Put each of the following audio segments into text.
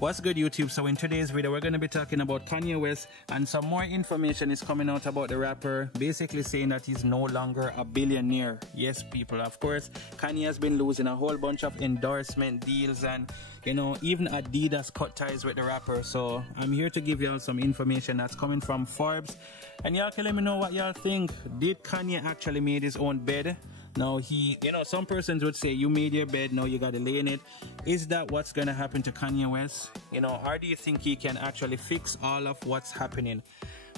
What's good, YouTube? So in today's video we're going to be talking about Kanye West, and some more information is coming out about the rapper, basically saying that he's no longer a billionaire. Yes, people, of course Kanye has been losing a whole bunch of endorsement deals, and you know, even Adidas cut ties with the rapper. So I'm here to give y'all some information that's coming from Forbes, and y'all can let me know what y'all think. Did Kanye actually made his own bed? Now some persons would say, you made your bed, now you gotta lay in it. Is that what's gonna happen to Kanye West? Or do you think he can actually fix all of what's happening?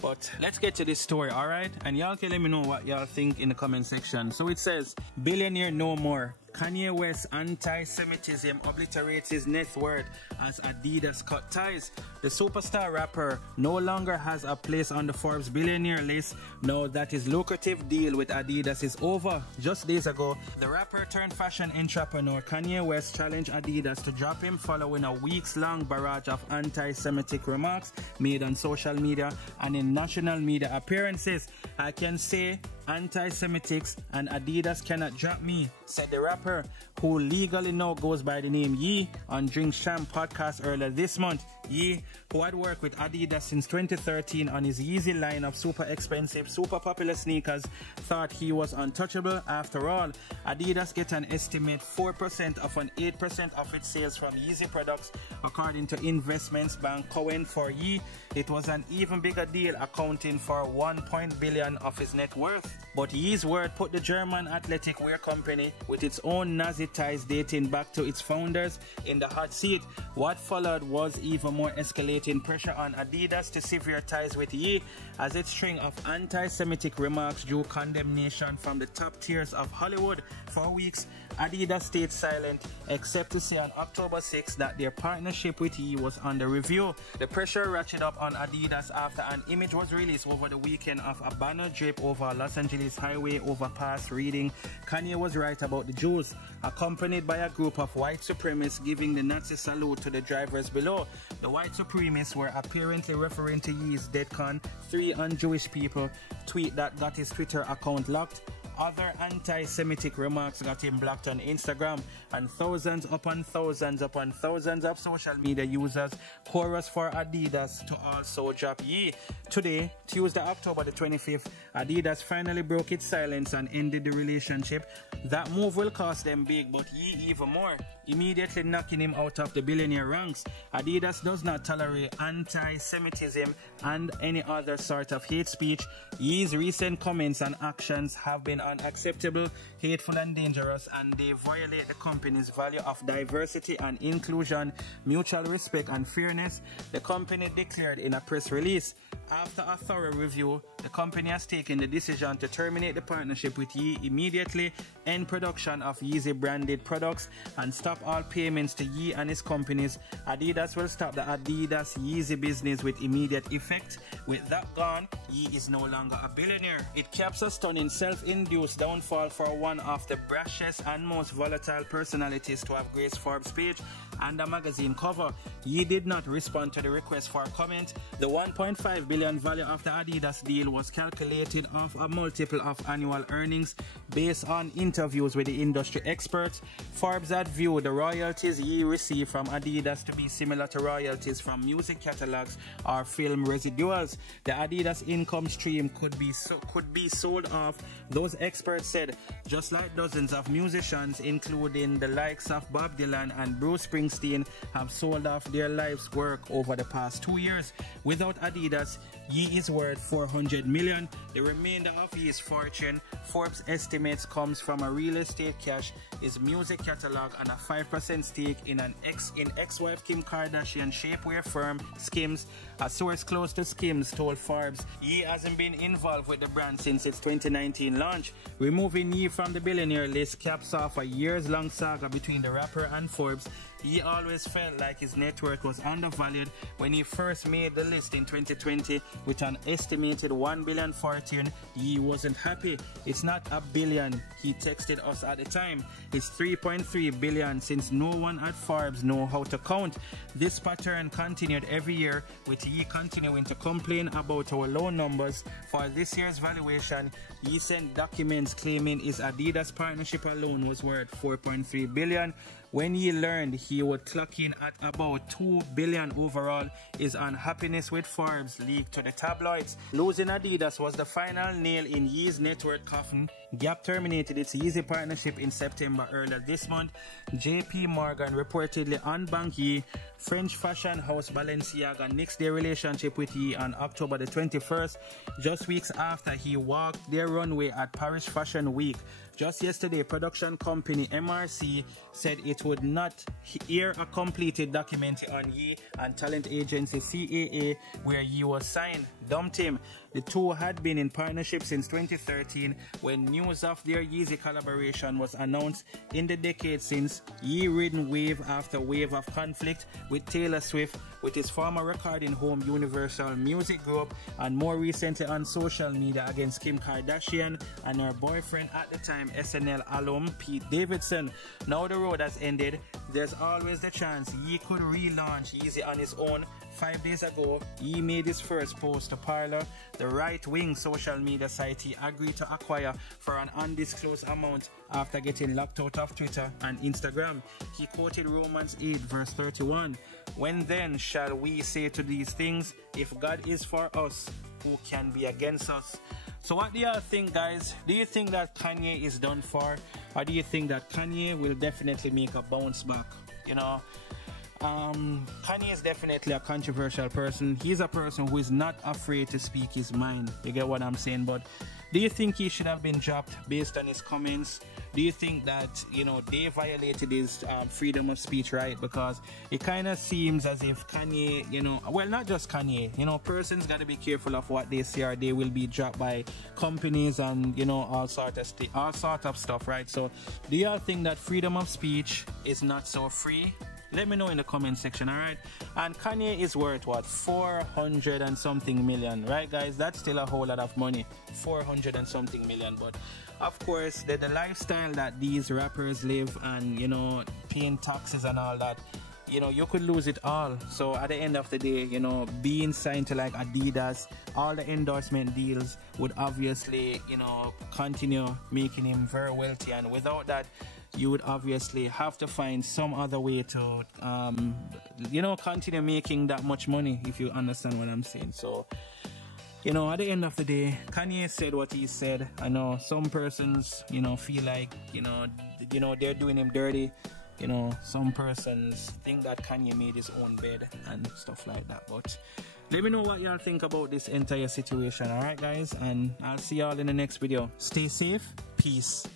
But let's get to this story, alright? And y'all can let me know what y'all think in the comment section. So it says, billionaire no more. Kanye West's anti-Semitism obliterates his net worth as Adidas cut ties. The superstar rapper no longer has a place on the Forbes billionaire list now that his lucrative deal with Adidas is over. Just days ago, the rapper turned fashion entrepreneur Kanye West challenged Adidas to drop him following a weeks-long barrage of anti-Semitic remarks made on social media and in national media appearances. I can say anti-Semitics and Adidas cannot drop me, said the rapper, who legally now goes by the name Ye, on Drink Champ podcast earlier this month. Ye, who had worked with Adidas since 2013 on his Yeezy line of super expensive, super popular sneakers, thought he was untouchable. After all, Adidas get an estimate 4% of an 8% of its sales from Yeezy products. According to investments bank Cowen, for Ye, it was an even bigger deal, accounting for $1 billion of his net worth. But Ye's word put the German athletic wear company, with its own Nazi ties dating back to its founders, in the hot seat. What followed was even more escalating pressure on Adidas to sever ties with Ye, as its string of anti-Semitic remarks drew condemnation from the top tiers of Hollywood. For weeks, Adidas stayed silent, except to say on October 6 that their partnership with Ye was under review. The pressure ratcheted up on Adidas after an image was released over the weekend of a banner draped over a Los Angeles highway overpass reading, "Kanye was right about the Jews," accompanied by a group of white supremacists giving the Nazi salute to the drivers below. The white supremacists were apparently referring to Ye's DEDCON 3 on Jewish people tweet that got his Twitter account locked. Other anti-Semitic remarks got him blocked on Instagram, and thousands upon thousands upon thousands of social media users chorus for Adidas to also drop Ye. Today, Tuesday, October the 25th, Adidas finally broke its silence and ended the relationship. That move will cost them big, but Ye even more, immediately knocking him out of the billionaire ranks. Adidas does not tolerate anti-Semitism and any other sort of hate speech. Ye's recent comments and actions have been unacceptable, hateful and dangerous, and they violate the company's value of diversity and inclusion, mutual respect and fairness, the company declared in a press release. After a thorough review, the company has taken the decision to terminate the partnership with Ye immediately, end production of Yeezy branded products, and stop all payments to Ye and his companies. Adidas will stop the Adidas Yeezy business with immediate effect. With that gone, Ye is no longer a billionaire. It caps a stunning self-induced downfall for one of the brashest and most volatile personalities to have graced Forbes page and a magazine cover. Ye did not respond to the request for comment. The $1.5 billion value of the Adidas deal was calculated off a multiple of annual earnings based on interviews with the industry experts. Forbes had viewed the royalties Ye received from Adidas to be similar to royalties from music catalogs or film residuals. The Adidas income stream could be sold off, those experts said, just like dozens of musicians, including the likes of Bob Dylan and Bruce Springsteen, have sold off their life's work over the past 2 years. Without Adidas, Ye is worth $400 million. The remainder of his fortune, Forbes estimates, comes from a real estate cash, his music catalog, and a 5% stake in ex-wife Kim Kardashian shapewear firm Skims. A source close to Skims told Forbes Ye hasn't been involved with the brand since its 2019 launch. Removing Ye from the billionaire list caps off a years-long saga between the rapper and Forbes. He always felt like his net worth was undervalued when he first made the list in 2020 with an estimated $1 billion fortune. He wasn't happy. "It's not a billion," he texted us at the time. "It's $3.3 billion, since no one at Forbes know how to count." This pattern continued every year, with Ye continuing to complain about our low numbers. For this year's valuation, Ye sent documents claiming his Adidas partnership alone was worth $4.3 billion. when he learned he would clock in at about 2 billion overall. His unhappiness with Forbes leaked to the tabloids. Losing Adidas was the final nail in Yee's net worth coffin. Gap terminated its Yeezy partnership in September earlier this month. JP Morgan reportedly unbanked Yee. French fashion house Balenciaga nixed their relationship with Yee on October the 21st, just weeks after he walked their runway at Paris Fashion Week. Just yesterday, production company MRC said it would not air a completed documentary on Yee, and talent agency CAA, where Yee was signed, dumped him. The two had been in partnership since 2013, when news of their Yeezy collaboration was announced. In the decade since, Yee ridden wave after wave of conflict with Taylor Swift, with his former recording home Universal Music Group, and more recently on social media against Kim Kardashian and her boyfriend at the time, SNL alum Pete Davidson. Now the road has ended. There's always the chance Yee could relaunch Yeezy on his own. 5 days ago, Yee made his first post to Parler, the right-wing social media site he agreed to acquire for an undisclosed amount after getting locked out of Twitter and Instagram. He quoted Romans 8 verse 31, "When then shall we say to these things, if God is for us, who can be against us?" So what do y'all think, guys? Do you think that Kanye is done for, or do you think that Kanye will definitely make a bounce back? You know, Kanye is definitely a controversial person. He's a person who is not afraid to speak his mind. You get what I'm saying? But do you think he should have been dropped based on his comments? Do you think that, you know, they violated his freedom of speech right? Because it kind of seems as if Kanye, you know, well, not just Kanye, you know, persons got to be careful of what they say, or they will be dropped by companies and, you know, all sort of stuff, right? So do y'all think that freedom of speech is not so free? Let me know in the comment section, alright? And Kanye is worth what? 400 and something million, right, guys? That's still a whole lot of money. 400 and something million. But of course, the lifestyle that these rappers live, and, you know, paying taxes and all that, you know, you could lose it all. So at the end of the day, you know, being signed to like Adidas, all the endorsement deals would obviously, you know, continue making him very wealthy. And without that, you would obviously have to find some other way to, you know, continue making that much money, if you understand what I'm saying. So, you know, at the end of the day, Kanye said what he said. I know some persons, you know, feel like, you know, they're doing him dirty. You know, some persons think that Kanye made his own bed and stuff like that. But let me know what y'all think about this entire situation, alright, guys? And I'll see y'all in the next video. Stay safe. Peace.